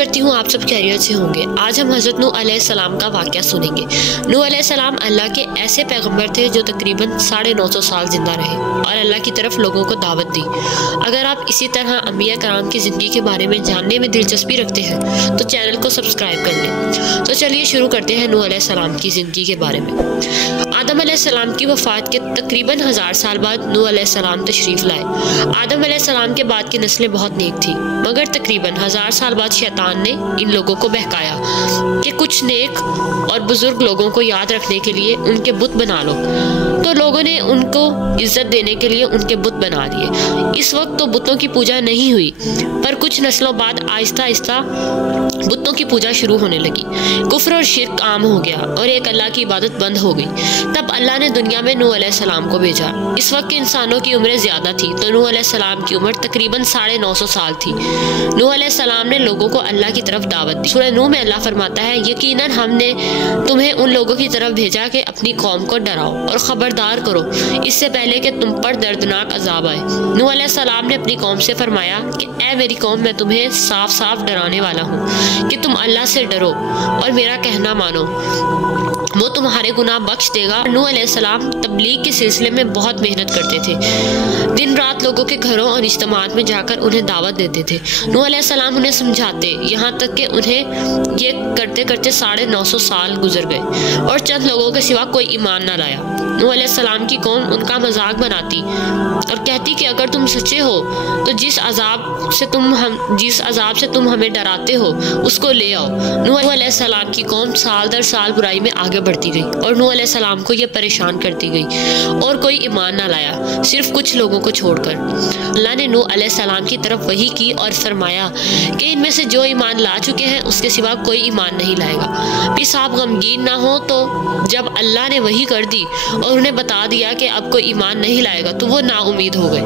کرتی ہوں آپ سب خیریت سے ہوں گے۔ آج ہم حضرت نوح علیہ السلام کا واقعہ سنیں گے۔ نوح علیہ السلام اللہ کے ایسے پیغمبر تھے جو تقریباً 950 سال زندہ رہے اور اللہ کی طرف لوگوں کو دعوت دی۔ اگر آپ اسی طرح انبیاء کرام کی زندگی کے بارے میں جاننے میں دلچسپی رکھتے ہیں تو چینل کو سبسکرائب کر لیں۔ تو چلیے شروع کرتے ہیں نوح علیہ السلام کی زندگی کے بارے میں۔ آدم علیہ السلام کی وفات کے تقریباً 1000 سال بعد نوح علیہ السلام تشریف لائے۔ آدم علیہ السلام کے بعد کی نسلیں بہت نیک تھیں، مگر تقریباً 1000 سال بعد شیطان نے ان لوگوں کو بہکایا کہ کچھ نیک اور بزرگ لوگوں کو یاد رکھنے کے لیے ان کے بت بنا لو، تو لوگوں نے ان کو عزت دینے کے لیے ان کے بت بنا دیے۔ اس وقت تو بتوں کی پوجا نہیں ہوئی، پر کچھ نسلوں بعد آہستہ آہستہ بتوں کی پوجا شروع ہونے لگی۔ کفر اور شرک عام ہو گیا اور ایک اللہ کی عبادت بند ہو گئی۔ تب اللہ نے دنیا میں نوح علیہ السلام کو بھیجا۔ اس وقت کے انسانوں کی عمریں زیادہ تھی تو نوح علیہ السلام کی عمر تقریباً 950 سال تھی۔ نوح علیہ السلام نے لوگوں کو اللہ کی طرف دعوت دی۔ سورہ نوح میں اللہ فرماتا ہے، یقیناً ہم نے تمہیں ان لوگوں کی طرف بھیجا کہ اپنی قوم کو ڈراؤ اور خبردار کرو اس سے پہلے کہ تم پر دردناک عذاب آئے۔ نوح علیہ السلام نے اپنی قوم سے فرمایا کہ اے میری قوم، میں تمہیں صاف صاف ڈرانے والا ہوں کہ تم اللہ سے ڈرو اور میرا کہنا مانو، وہ تمہارے گناہ بخش دے گا۔ نوح علیہ السلام تبلیغ کے سلسلے میں بہت محنت کرتے تھے، دن رات لوگوں کے گھروں اور اجتماعات میں جا کر انہیں دعوت دیتے تھے۔ نوح علیہ السلام انہیں سمجھاتے، یہاں تک کہ انہیں یہ کرتے کرتے 950 سال گزر گئے اور چند لوگوں کے سوا کوئی ایمان نہ لایا۔ نوح علیہ السلام کی قوم ان کا مذاق بناتی اور کہتی کہ اگر تم سچے ہو تو جس عذاب سے تم ہمیں ڈراتے ہو اس کو لے آؤ۔ نوح علیہ السلام کی قوم سال در سال برائی میں آگے بڑھتی گئی اور نوح علیہ السلام کو یہ پریشان کرتی گئی اور کوئی ایمان نہ لایا، صرف کچھ لوگوں کو چھوڑ کر۔ اللہ نے نوح علیہ السلام کی طرف وحی کی اور فرمایا کہ ان میں سے جو ایمان لا چکے ہیں اس کے سوا کوئی ایمان نہیں لائے گا۔ پھر آپ غمگین نہ ہو تو جب اللہ نے وحی کر دی اور انہیں بتا دیا کہ اب کوئی ایمان نہیں لائے گا تو وہ نا امید ہو گئے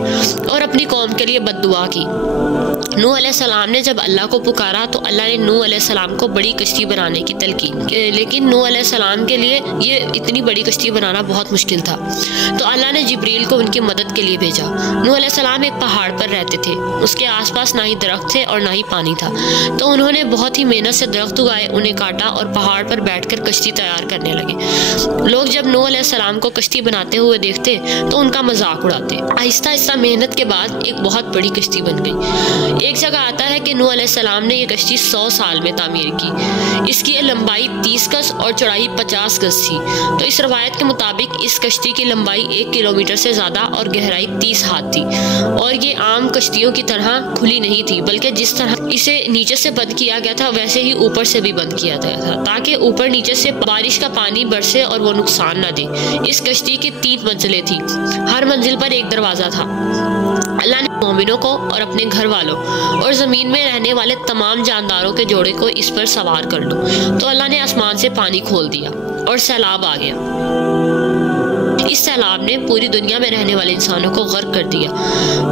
اور اپنی قوم کے لیے بد دعا کی۔ نوح علیہ السلام نے جب اللہ کو پکارا تو اللہ نے نوح علیہ السلام کو بڑی کشتی بنانے کی تلقین کی، لیکن نوح علیہ السلام کے لیے یہ اتنی بڑی کشتی بنانا بہت مشکل تھا، تو اللہ نے جبریل کو ان کی مدد کے لیے بھیجا۔ نوح علیہ السلام ایک پہاڑ پر رہتے تھے، اس کے آس پاس نہ ہی درخت تھے اور نہ ہی پانی تھا، تو انہوں نے بہت ہی محنت سے درخت اگائے، انہیں کاٹا اور پہاڑ پر بیٹھ کر کشتی تیار کرنے لگے۔ لوگ جب نوح علیہ السلام کو کشتی بناتے ہوئے دیکھتے تو ان کا مذاق اڑاتے۔ آہستہ آہستہ محنت کے بعد ایک بہت بڑی کشتی بن گئی۔ ایک جگہ آتا ہے کہ نوح علیہ السلام نے یہ کشتی 100 سال میں تعمیر کی۔ اس کی لمبائی 30 گز اور چوڑائی 50 گز تھی، تو اس روایت کے مطابق اس کشتی کی لمبائی 1 کلومیٹر سے زیادہ اور گہرائی 30 ہاتھ تھی، اور یہ عام کشتیوں کی طرح کھلی نہیں تھی، بلکہ جس طرح اسے نیچے سے بند کیا گیا تھا ویسے ہی اوپر سے بھی بند کیا گیا تھا، تاکہ اوپر نیچے سے بارش کا پانی برسے اور وہ نقصان نہ دے۔ اس کشتی کی 3 منزلیں تھیں، ہر منزل پر ایک دروازہ تھا۔ اللہ نے مومنوں کو اور اپنے گھر والوں اور زمین میں رہنے والے تمام جانداروں کے جوڑے کو اس پر سوار کر لو، تو اللہ نے آسمان سے پانی کھول دیا اور سیلاب آ گیا۔ اس سیلاب نے پوری دنیا میں رہنے والے انسانوں کو غرق کر دیا۔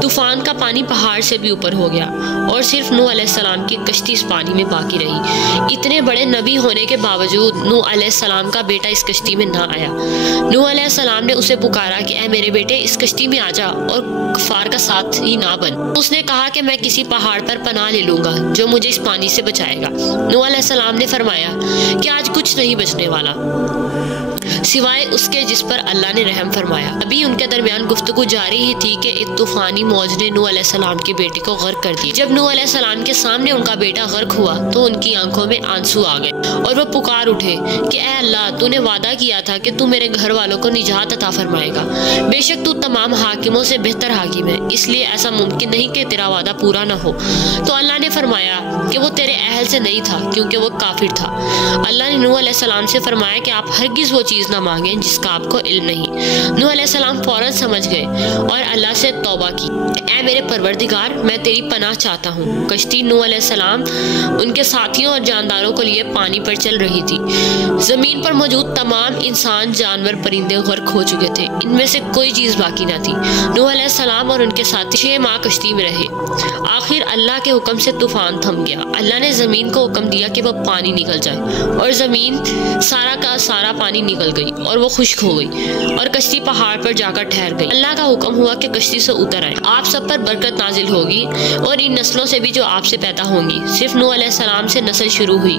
طوفان کا پانی پہاڑ سے بھی اوپر ہو گیا اور صرف نوح علیہ السلام کی کشتی اس پانی میں باقی رہی۔ اتنے بڑے نبی ہونے کے باوجود نوح علیہ السلام کا بیٹا اس کشتی میں نہ آیا۔ نوح علیہ السلام نے اسے پکارا کہ اے میرے بیٹے، اس کشتی میں آ جا اور کفار کا ساتھ ہی نہ بن۔ اس نے کہا کہ میں کسی پہاڑ پر پناہ لے لوں گا جو مجھے اس پانی سے بچائے گا۔ نوح علیہ السلام نے فرمایا کہ آج کچھ نہیں بچنے والا سوائے اس کے جس پر اللہ نے رحم فرمایا۔ ابھی ان کے درمیان گفتگو جاری ہی تھی کہ ایک طوفانی موج نے نوح علیہ السلام کی بیٹی کو غرق کر دیا۔ جب نوح علیہ السلام کے سامنے ان کا بیٹا غرق ہوا تو ان کی آنکھوں میں آنسو آ گئے اور وہ پکار اٹھے کہ اے اللہ، تو نے وعدہ کیا تھا کہ تو میرے گھر والوں کو نجات عطا فرمائے گا۔ بے شک تو تمام حاکموں سے بہتر حاکم ہے، اس لیے ایسا ممکن نہیں کہ تیرا وعدہ پورا نہ ہو۔ تو اللہ نے فرمایا کہ وہ تیرے اہل سے نہیں تھا کیونکہ وہ کافر تھا۔ اللہ نے نوح علیہ السلام سے فرمایا کہ آپ ہرگز وہ چیز نہ مانگیں جس کا آپ کو علم نہیں۔ نوح علیہ السلام فوراً سمجھ گئے اور اللہ سے توبہ کی، اے میرے پروردگار، میں تیری پناہ چاہتا ہوں۔ کشتی نوح علیہ السلام ان کے ساتھیوں اور جانداروں کو لیے پانی پر چل رہی تھی۔ زمین پر موجود تمام انسان، جانور، پرندے غرق ہو چکے تھے، ان میں سے کوئی چیز باقی نہ تھی۔ نوح علیہ السلام اور ان کے ساتھی 6 ماہ کشتی میں رہے۔ آخر اللہ کے حکم سے طوفان تھم گیا۔ اللہ نے زمین کو حکم دیا کہ وہ پانی نکل جائے اور زمین سارا کا سارا پانی نکل گئی اور وہ خشک ہو گئی اور کشتی پہاڑ پر جا کر ٹھہر گئی۔ اللہ کا حکم ہوا کہ کشتی سے اتر آئے، آپ سب پر برکت نازل ہوگی اور ان نسلوں سے بھی جو آپ سے پیدا ہوں گی۔ صرف نوح علیہ السلام سے نسل شروع ہوئی،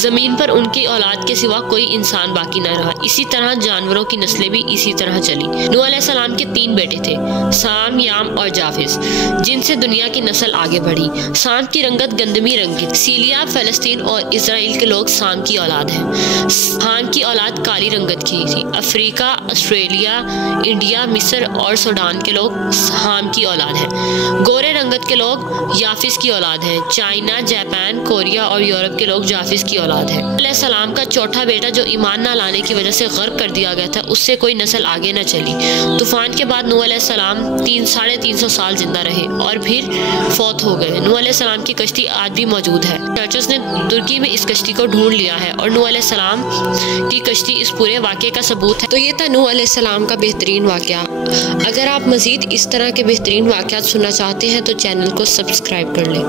زمین پر ان کی اولاد کے سوا کوئی انسان باقی نہ رہا۔ اسی طرح جانوروں کی نسلیں بھی اسی طرح چلی۔ نوح علیہ السلام کے 3 بیٹے تھے، سام، یام اور جافز، جن سے دنیا کی نسل آگے بڑھی۔ سام کی رنگت گندمی رنگ کی، سیریا، فلسطین اور اسرائیل کے لوگ سام کی اولاد ہیں۔ حام کی اولاد کالی رنگت کی تھی۔ افریقہ، آسٹریلیا، انڈیا، مصر اور سوڈان کے لوگ حام کی اولاد ہیں۔ گورے رنگت کے لوگ یافس کی اولاد ہیں۔ چائنا، جاپان، کوریا اور یورپ کے لوگ جافس کی اولاد ہیں۔ علیہ السلام کا چوتھا بیٹا جو ایمان نہ لانے کی وجہ سے غرق کر دیا گیا تھا، اس سے کوئی نسل آگے نہ چلی۔ طوفان کے بعد نوح علیہ السلام 350 سال زندہ رہے اور پھر فوت ہو گئے۔ نوح علیہ السلام کی کشتی آج بھی موجود ہے۔ چرچز نے ترکی میں اس کشتی کو ڈھونڈ لیا ہے اور نوح علیہ السلام کی کشتی اس پورے واقعے کا ثبوت ہے۔ تو یہ تھا نوح علیہ السلام کا بہترین واقعہ۔ اگر آپ مزید اس طرح کے بہترین واقعات سننا چاہتے ہیں تو چینل کو سبسکرائب کر لیں۔